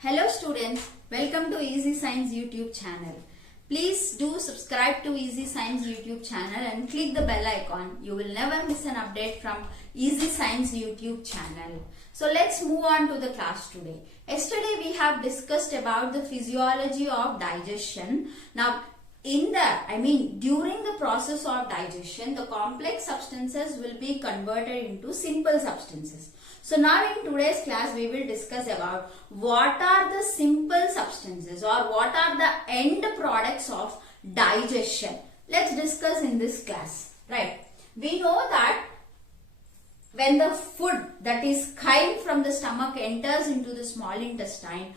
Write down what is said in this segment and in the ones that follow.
Hello students, welcome to Easy Science YouTube channel. Please do subscribe to Easy Science YouTube channel and click the bell icon. You will never miss an update from Easy Science YouTube channel. So let's move on to the class today. Yesterday we have discussed about the physiology of digestion. Now during the process of digestion, the complex substances will be converted into simple substances. So now in today's class, we will discuss about what are the simple substances or what are the end products of digestion. Let's discuss in this class, right? We know that when the food that is chyme from the stomach enters into the small intestine,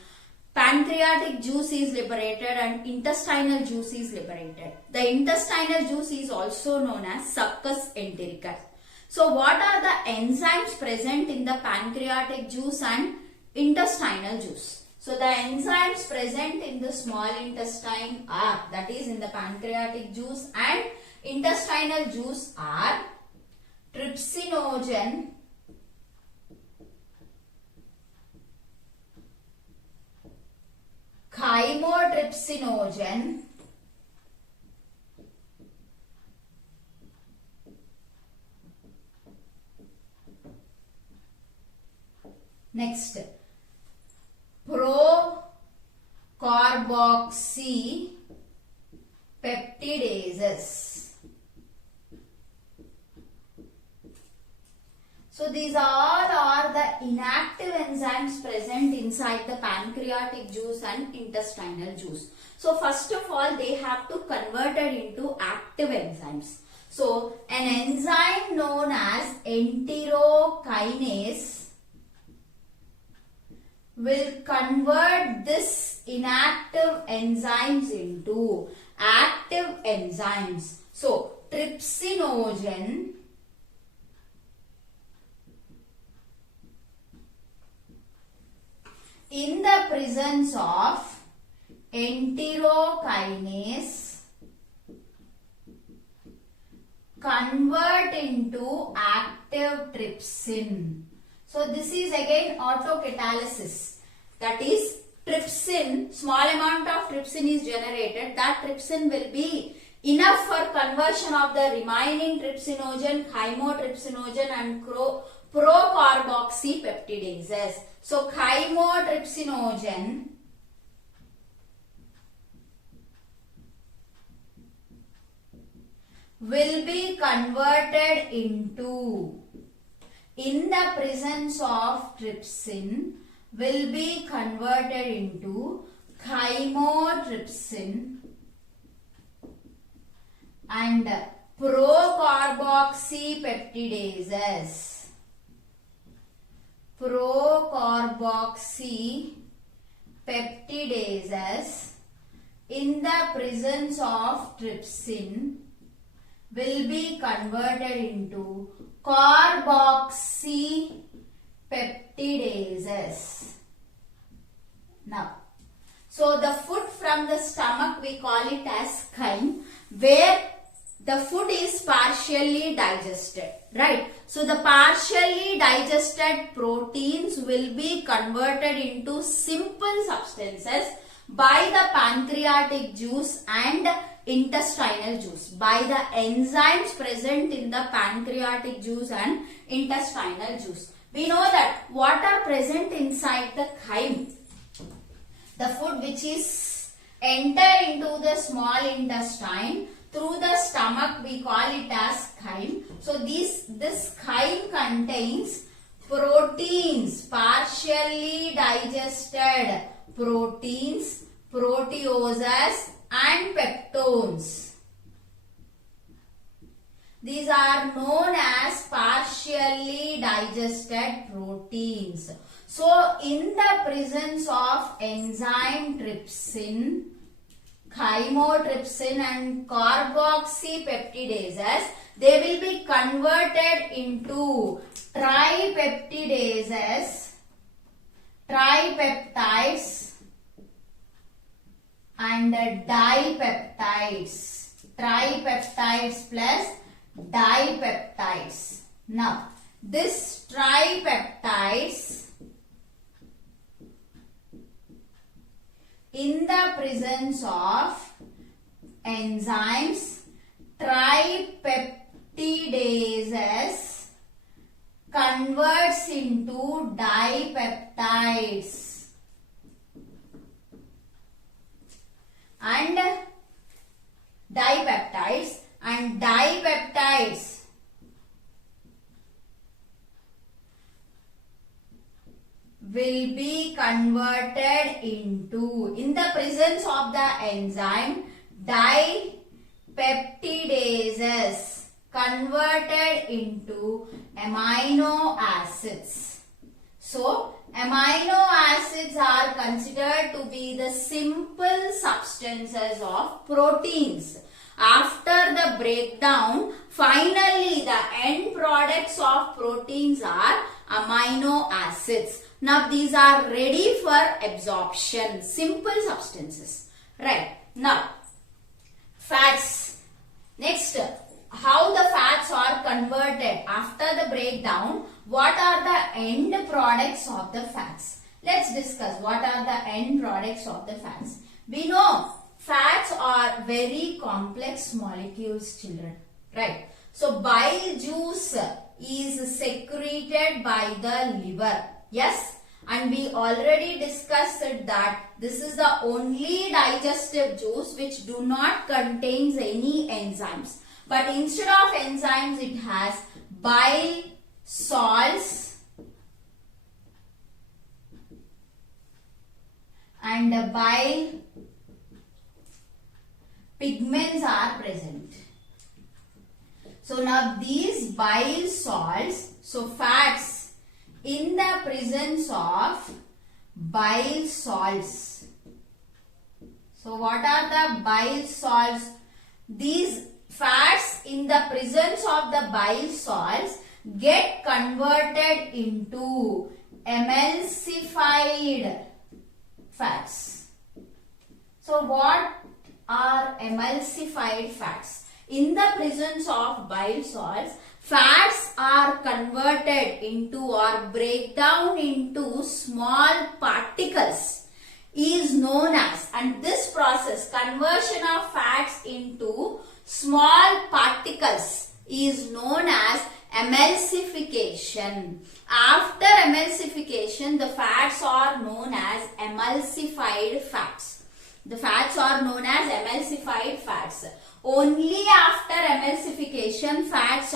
pancreatic juice is liberated and intestinal juice is liberated. The intestinal juice is also known as succus entericus. So what are the enzymes present in the pancreatic juice and intestinal juice? So the enzymes present in the small intestine are, that is in the pancreatic juice and intestinal juice are trypsinogen, chymotrypsinogen, next pro-carboxy peptidases. So these all are the inactive enzymes present inside the pancreatic juice and intestinal juice. So first of all, they have to convert it into active enzymes. So an enzyme known as enterokinase will convert this inactive enzymes into active enzymes. So trypsinogen in the presence of enterokinase convert into active trypsin. So this is again autocatalysis. That is trypsin, small amount of trypsin is generated. That trypsin will be enough for conversion of the remaining trypsinogen, chymotrypsinogen and pro-carboxy peptidases. So chymotrypsinogen will be converted into, in the presence of trypsin, will be converted into chymotrypsin and pro-carboxy peptidases. Pro-carboxy peptidases in the presence of trypsin will be converted into carboxy peptidases. Now, so the food from the stomach we call it as chyme, where the food is partially digested, right? So the partially digested proteins will be converted into simple substances by the pancreatic juice and intestinal juice, by the enzymes present in the pancreatic juice and intestinal juice. We know that what are present inside the chyme, the food which is enter into the small intestine through the stomach, we call it as chyme. So this chyme contains proteins, partially digested proteins, proteases and peptones. These are known as partially digested proteins. So in the presence of enzyme trypsin, chymotrypsin and carboxy peptidases, they will be converted into tripeptidases, tripeptides and dipeptides. Tripeptides plus dipeptides. Now, this tripeptides the presence of enzymes, tripeptidases converts into dipeptides and dipeptides will be converted into, in the presence of the enzyme, dipeptidases converted into amino acids. So, amino acids are considered to be the simple substances of proteins. After the breakdown, finally the end products of proteins are amino acids. Now these are ready for absorption, simple substances. Right. Now, fats. Next, how the fats are converted after the breakdown. What are the end products of the fats? Let's discuss what are the end products of the fats. We know fats are very complex molecules, children. Right. So, bile juice is secreted by the liver. Yes. And we already discussed that this is the only digestive juice which do not contains any enzymes. But instead of enzymes, it has bile salts and bile pigments are present. So now these bile salts, so fats in the presence of bile salts. So what are the bile salts? These fats in the presence of the bile salts get converted into emulsified fats. So what are emulsified fats? In the presence of bile salts, fats are converted into or break down into small particles is known as, and this process, conversion of fats into small particles, is known as emulsification. After emulsification, the fats are known as emulsified fats. The fats are known as emulsified fats. Only after emulsification, fats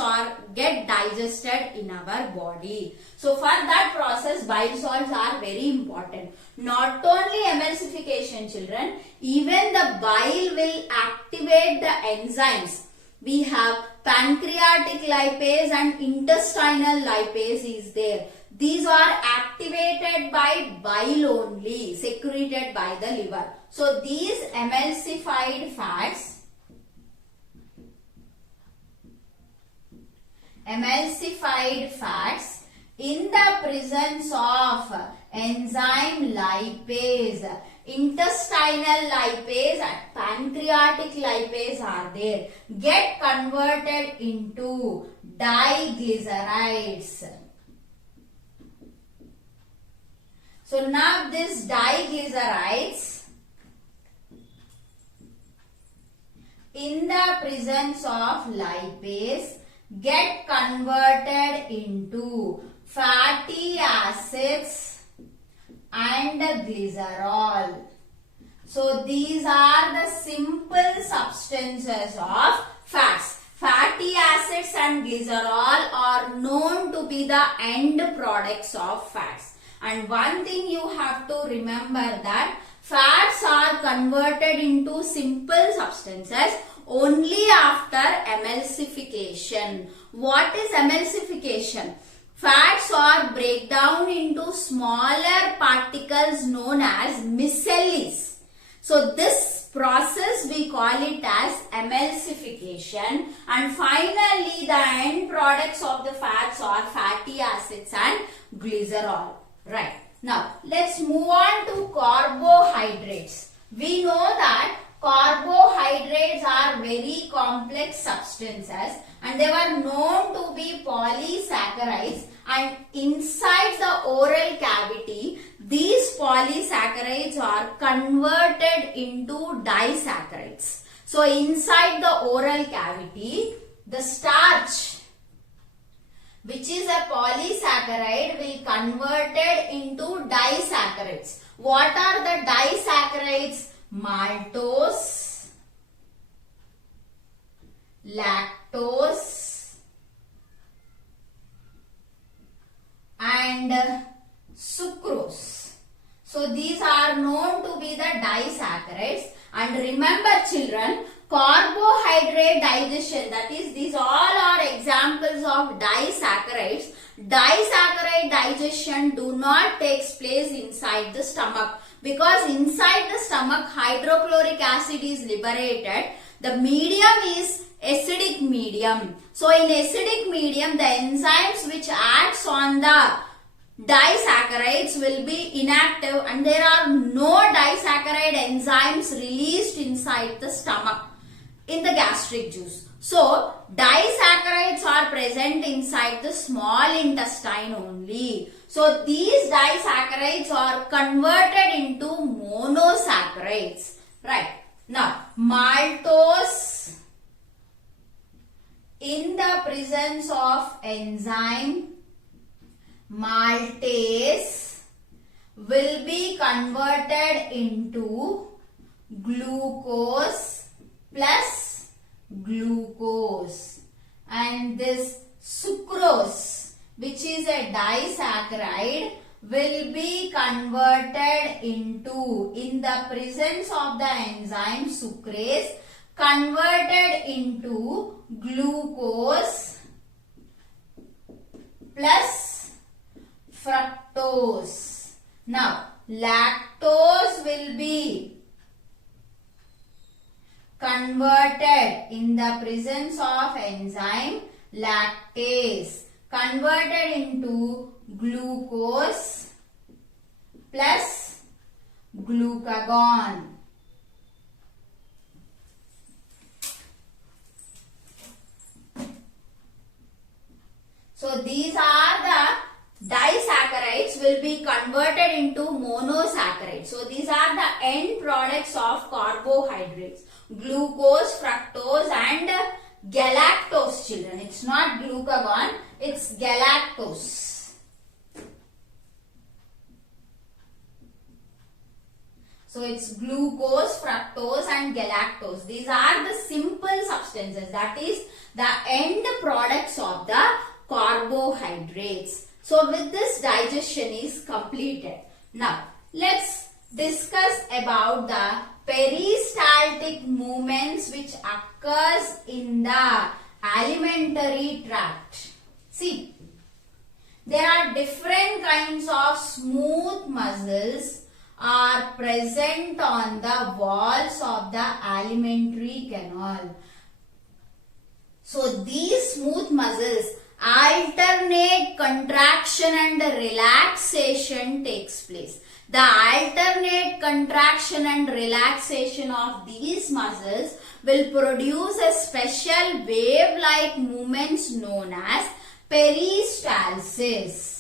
get digested in our body. So, for that process, bile salts are very important. Not only emulsification, children, even the bile will activate the enzymes. We have pancreatic lipase and intestinal lipase is there. These are activated by bile only, secreted by the liver. So, these emulsified fats in the presence of enzyme lipase, intestinal lipase and pancreatic lipase are there, get converted into diglycerides. So now these diglycerides in the presence of lipase get converted into fatty acids and glycerol. So these are the simple substances of fats. Fatty acids and glycerol are known to be the end products of fats. And one thing you have to remember that fats are converted into simple substances only after emulsification. What is emulsification? Fats are break down into smaller particles known as micelles. So this process we call it as emulsification, and finally the end products of the fats are fatty acids and glycerol. Right. Now let's move on to carbohydrates. We know that carbohydrates are very complex substances and they were known to be polysaccharides, and inside the oral cavity these polysaccharides are converted into disaccharides. So inside the oral cavity, the starch, which is a polysaccharide, will converted into disaccharides. What are the disaccharides? Maltose, lactose, and sucrose. So these are known to be the disaccharides. And remember children, carbohydrate digestion, that is, these all are examples of disaccharides. Disaccharide digestion do not takes place inside the stomach, because inside the stomach hydrochloric acid is liberated. The medium is acidic medium. So in acidic medium, the enzymes which acts on the disaccharides will be inactive, and there are no disaccharide enzymes released inside the stomach in the gastric juice. So disaccharides are present inside the small intestine only. So these disaccharides are converted into monosaccharides. Right. Now maltose, in the presence of enzyme maltase, will be converted into glucose plus glucose, and this sucrose, which is a disaccharide, will be converted into, in the presence of the enzyme sucrase, converted into glucose plus fructose. Now lactose will be converted in the presence of enzyme lactase, converted into glucose plus glucagon. So these are the disaccharides will be converted into monosaccharides. So these are the end products of carbohydrates: glucose, fructose and galactose, children. It's not glucagon, it's galactose. So it's glucose, fructose and galactose. These are the simple substances, that is the end products of the carbohydrates. So with this, digestion is completed. Now let's discuss about the peristaltic movements which occurs in the alimentary tract. See, there are different kinds of smooth muscles are present on the walls of the alimentary canal. So these smooth muscles, alternate contraction and relaxation takes place. The alternate contraction and relaxation of these muscles will produce a special wave-like movements known as peristalsis.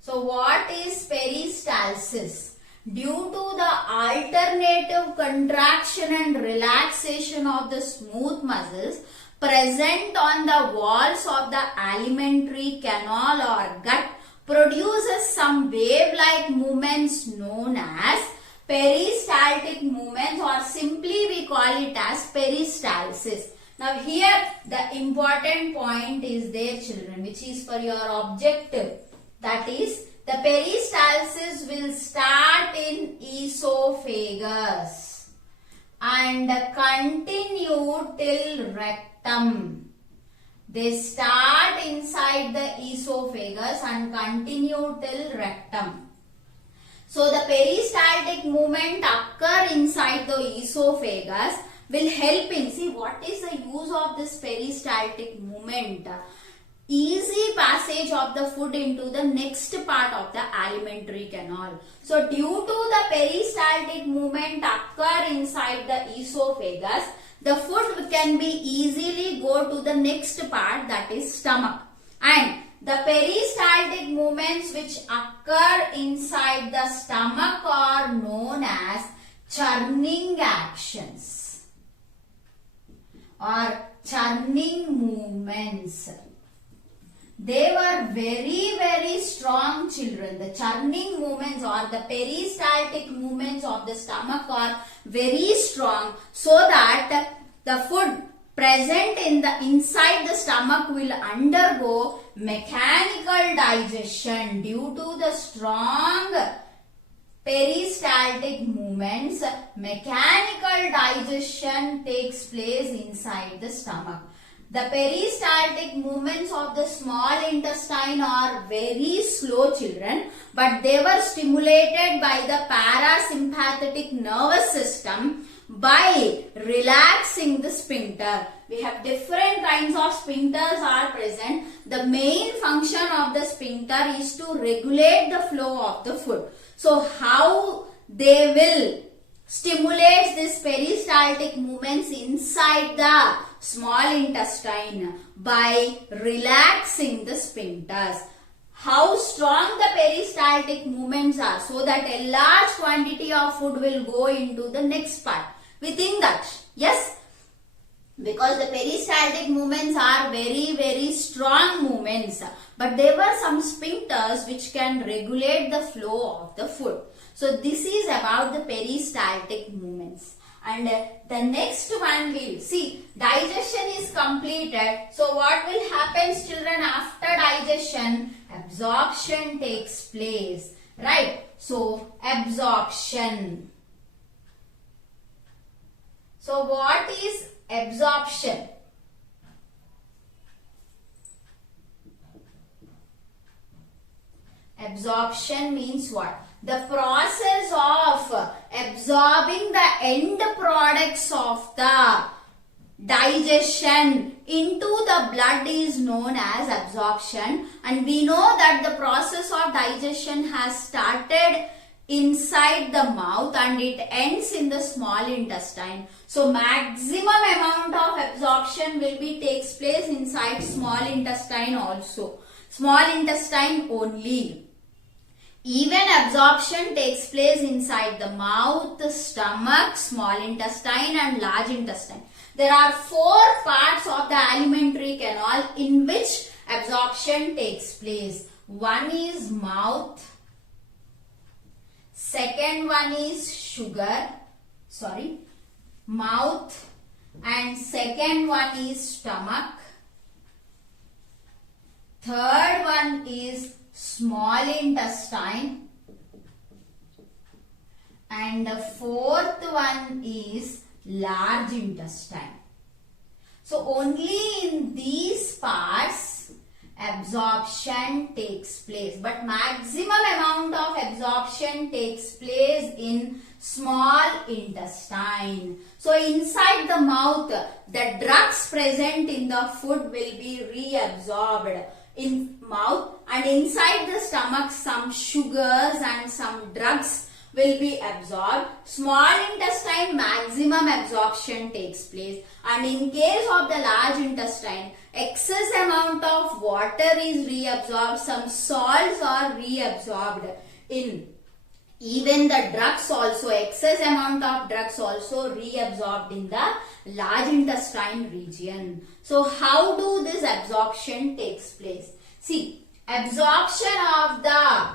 So what is peristalsis? Due to the alternative contraction and relaxation of the smooth muscles present on the walls of the alimentary canal or gut produces some wave-like movements known as peristaltic movements, or simply we call it as peristalsis. Now here the important point is there, children, which is for your objective. That is, the peristalsis will start in esophagus and continue till rectum. They start inside the esophagus and continue till rectum. So the peristaltic movement occur inside the esophagus will help in, see what is the use of this peristaltic movement? Easy passage of the food into the next part of the alimentary canal. So due to the peristaltic movement occur inside the esophagus, the food can be easily go to the next part, that is stomach. And the The peristaltic movements which occur inside the stomach are known as churning actions or churning movements. They were very strong children. The churning movements or the peristaltic movements of the stomach are very strong, so that the food present inside the stomach will undergo mechanical digestion. Due to the strong peristaltic movements, mechanical digestion takes place inside the stomach. The peristaltic movements of the small intestine are very slow, children, but they were stimulated by the parasympathetic nervous system by relaxing the sphincter. We have different kinds of sphincters are present. The main function of the sphincter is to regulate the flow of the food. So how they will stimulate this peristaltic movements inside the small intestine? By relaxing the sphincters. How strong the peristaltic movements are, so that a large quantity of food will go into the next part. We think that, yes, because the peristaltic movements are very strong movements, but there were some sphincters which can regulate the flow of the food. So this is about the peristaltic movements. And the next one we'll see, digestion is completed. So what will happen, children, after digestion? Absorption takes place, right? So absorption. So what is absorption? Absorption means what? The process of absorbing the end products of the digestion into the blood is known as absorption, and we know that the process of digestion has started inside the mouth and it ends in the small intestine. So maximum amount of absorption will be takes place inside small intestine also. Small intestine only. Even absorption takes place inside the mouth, stomach, small intestine and large intestine. There are 4 parts of the alimentary canal in which absorption takes place. One is mouth, second one is mouth, and second one is stomach, third one is small intestine, and the fourth one is large intestine. So only in these parts absorption takes place, but maximum amount of absorption takes place in small intestine. So inside the mouth, the drugs present in the food will be reabsorbed in mouth, and inside the stomach some sugars and some drugs will be absorbed. Small intestine maximum absorption takes place, and in case of the large intestine excess amount of water is reabsorbed, some salts are reabsorbed in. Even the drugs also, excess amount of drugs also reabsorbed in the large intestine region. So how do this absorption takes place? See, absorption of the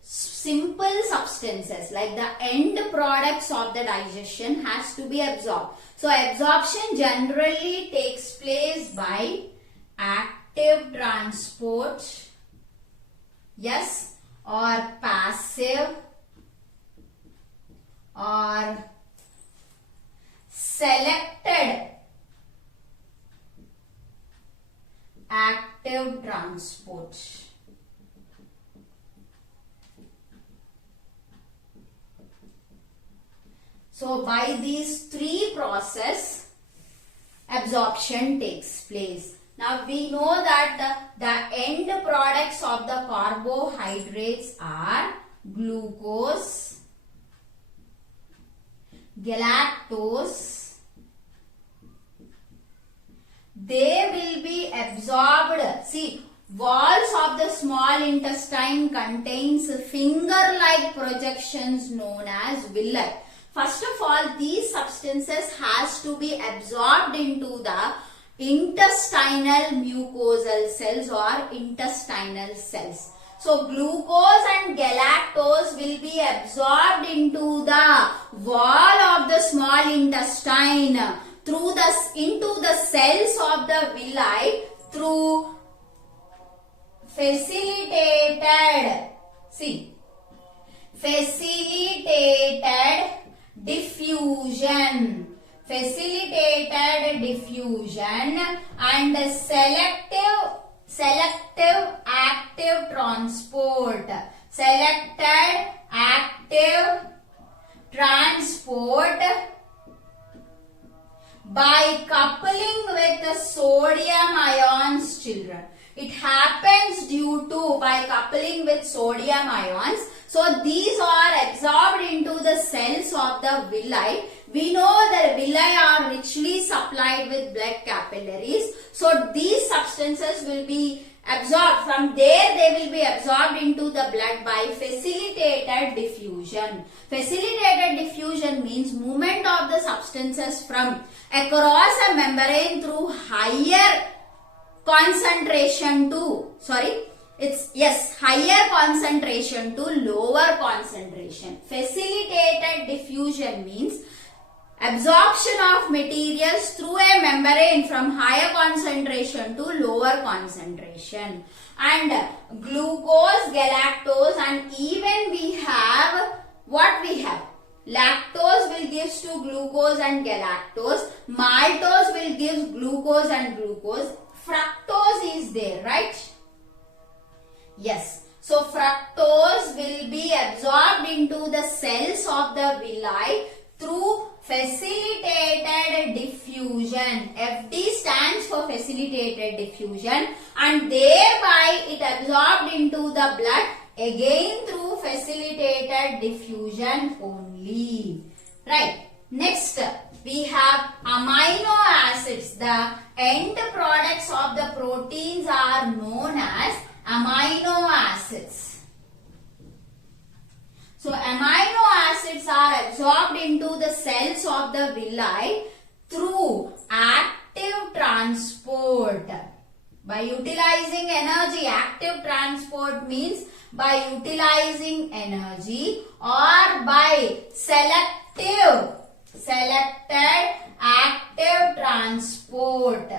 simple substances like the end products of the digestion has to be absorbed. So absorption generally takes place by active transport, yes, or passive or selected active transport. So by these 3 processes absorption takes place. Now we know that the end products of the carbohydrates are glucose, galactose, they will be absorbed. See, walls of the small intestine contains finger-like projections known as villi. First of all, these substances has to be absorbed into the intestinal mucosal cells or intestinal cells. So, glucose and galactose will be absorbed into the wall of the small intestine into the cells of the villi through facilitated diffusion and selective active transport by coupling with the sodium ions, children. It happens due to by coupling with sodium ions. So these are absorbed into the cells of the villi. We know the villi are richly supplied with blood capillaries. So these substances will be absorbed. From there they will be absorbed into the blood by facilitated diffusion. Facilitated diffusion means movement of the substances from across a membrane through higher concentration to higher concentration to lower concentration. Facilitated diffusion means absorption of materials through a membrane from higher concentration to lower concentration. And glucose, galactose, and even we have what we have. Lactose will give to glucose and galactose. Maltose will give glucose and glucose. Fructose is there, right? Yes. So fructose will be absorbed into the cells of the villi through facilitated diffusion. FD stands for facilitated diffusion, and thereby it absorbed into the blood again through facilitated diffusion only. Right. Next, we have amino acids. The end products of the proteins are known as amino acids. So, amino acids are absorbed into the cells of the villi through active transport. By utilizing energy, active transport means by utilizing energy or by selected active transport.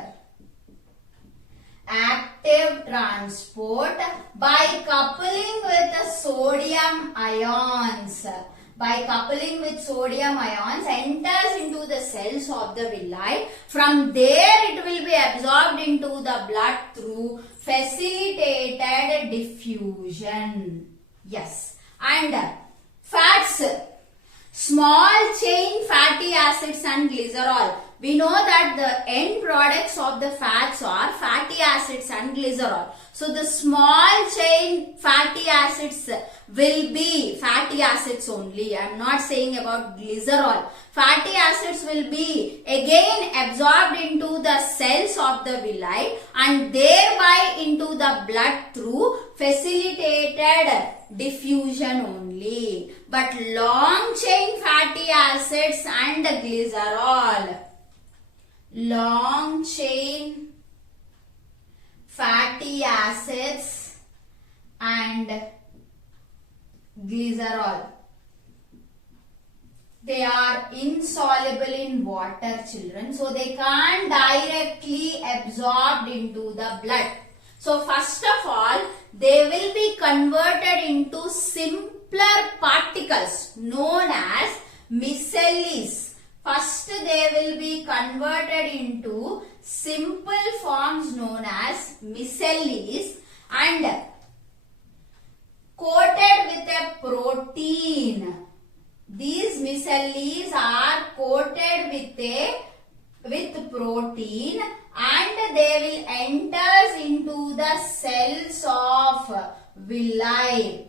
Active transport by coupling with the sodium ions. By coupling with sodium ions enters into the cells of the villi. From there it will be absorbed into the blood through facilitated diffusion. Yes. And fats. Small chain fatty acids and glycerol. We know that the end products of the fats are fatty acids and glycerol. So the small chain fatty acids will be fatty acids only. I am not saying about glycerol. Fatty acids will be again absorbed into the cells of the villi and thereby into the blood through facilitated diffusion only. But long chain fatty acids and glycerol. Long chain fatty acids and glycerol. They are insoluble in water, children. So they can't directly absorb into the blood. So first of all, they will be converted into simpler particles known as micelles. First, they will be converted into simple forms known as micelles and coated with a protein. These micelles are coated with protein and they will enter into the cells of villi.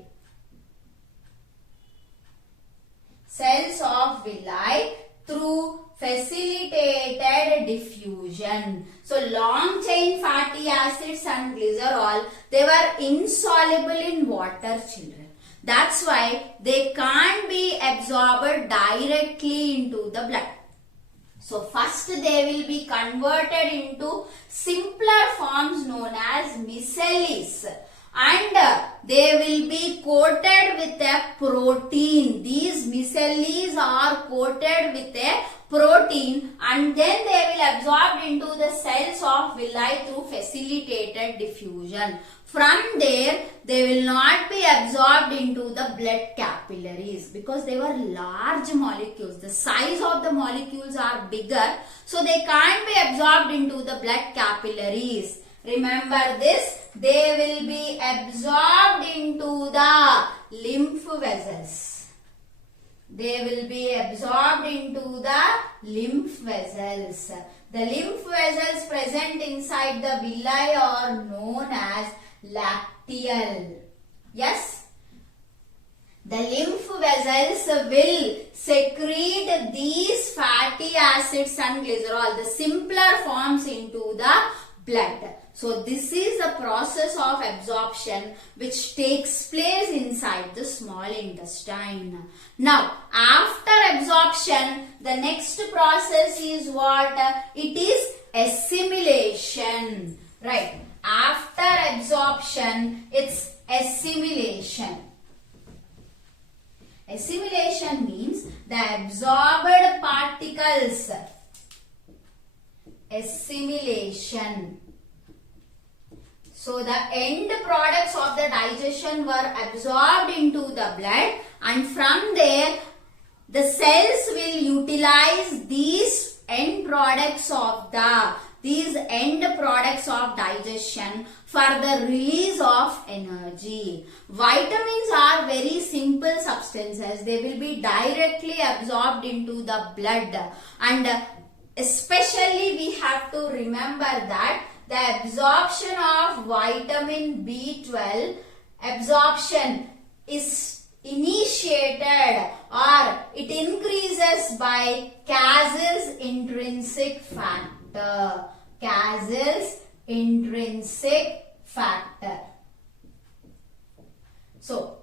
villi through facilitated diffusion. So long chain fatty acids and glycerol, they were insoluble in water, children. That's why they can't be absorbed directly into the blood. So first they will be converted into simpler forms known as micelles, and they will be coated with a protein. These micelles are coated with a protein, and then they will absorb into the cells of villi through facilitated diffusion. From there, they will not be absorbed into the blood capillaries because they were large molecules. The size of the molecules are bigger, so they can't be absorbed into the blood capillaries. Remember this, they will be absorbed into the lymph vessels. They will be absorbed into the lymph vessels. The lymph vessels present inside the villi are known as lacteal. Yes? The lymph vessels will secrete these fatty acids and glycerol, the simpler forms, into the blood. So this is the process of absorption which takes place inside the small intestine. Now, after absorption, the next process is what? It is assimilation. Right. After absorption, it's assimilation. Assimilation means the absorbed particles. Assimilation. So the end products of the digestion were absorbed into the blood, and from there the cells will utilize these end products of digestion for the release of energy. Vitamins are very simple substances. They will be directly absorbed into the blood, and especially we have to remember that the absorption of vitamin B12 absorption is initiated or it increases by Cassell's intrinsic factor. Cassell's intrinsic factor. So,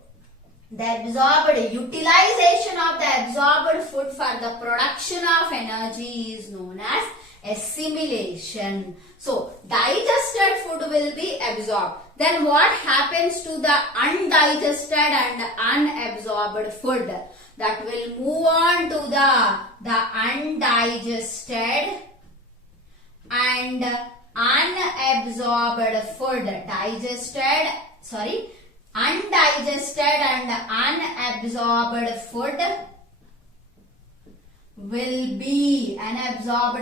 the utilization of the absorbed food for the production of energy is known as assimilation. So, digested food will be absorbed. Then what happens to the undigested and unabsorbed food? That will move on to the undigested and unabsorbed food. Undigested and unabsorbed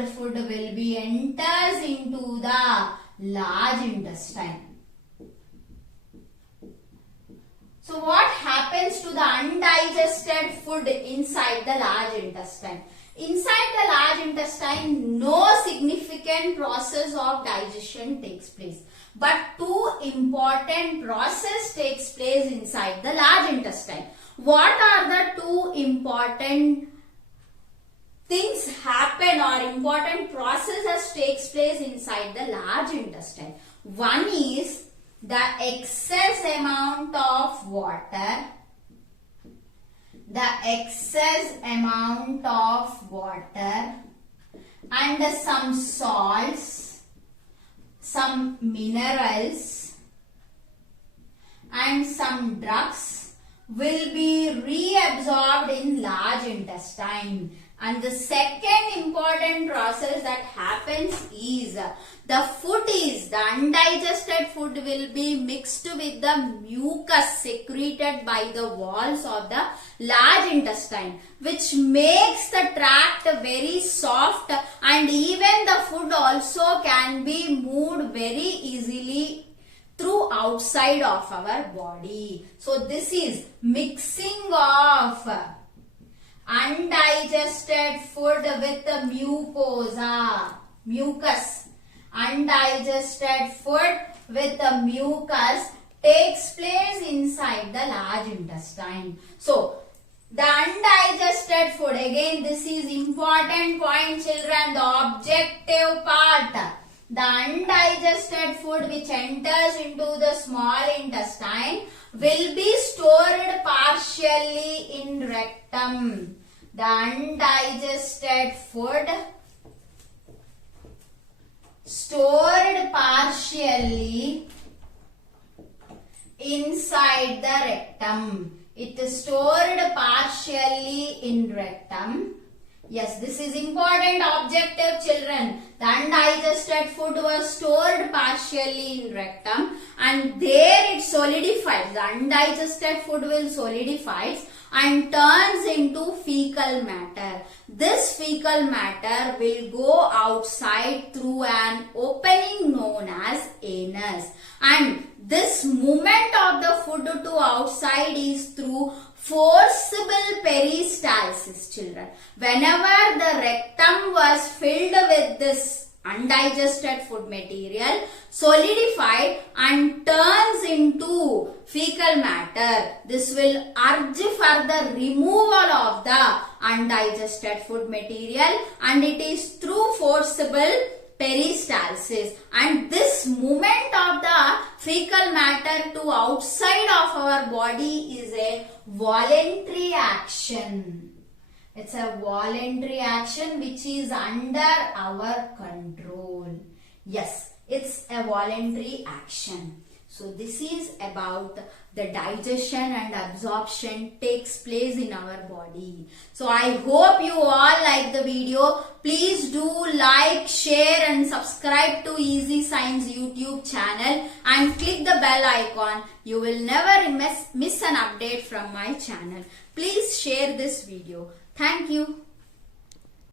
food will be enters into the large intestine. So what happens to the undigested food inside the large intestine? Inside the large intestine, no significant process of digestion takes place. But two important processes takes place inside the large intestine. What are the two important things happen or important processes takes place inside the large intestine? One is the excess amount of water. And some salts, some minerals and some drugs will be reabsorbed in large intestine. And the second important process that happens is the undigested food will be mixed with the mucus secreted by the walls of the large intestine, which makes the tract very soft, and even the food also can be moved very easily through outside of our body. So this is mixing of undigested food with the mucus. Undigested food with the mucus takes place inside the large intestine. So The undigested food, again this is important point children, the objective part. The undigested food which enters into the small intestine will be stored partially in rectum. The undigested food stored partially inside the rectum. It is stored partially in rectum. Yes, this is important objective children. The undigested food was stored partially in rectum and there it solidifies. The undigested food will solidify and turns into fecal matter. This fecal matter will go outside through an opening known as anus. And this movement of the food to outside is through forcible peristalsis, children. Whenever the rectum was filled with this undigested food material, solidified and turns into fecal matter, this will urge for the removal of the undigested food material, and it is through forcible peristalsis, and this movement of the fecal matter to outside of our body is a voluntary action. It's a voluntary action which is under our control. Yes, it's a voluntary action. So this is about the digestion and absorption takes place in our body. So I hope you all like the video. Please do like, share and subscribe to Easy Science YouTube channel and click the bell icon. You will never miss an update from my channel. Please share this video. Thank you.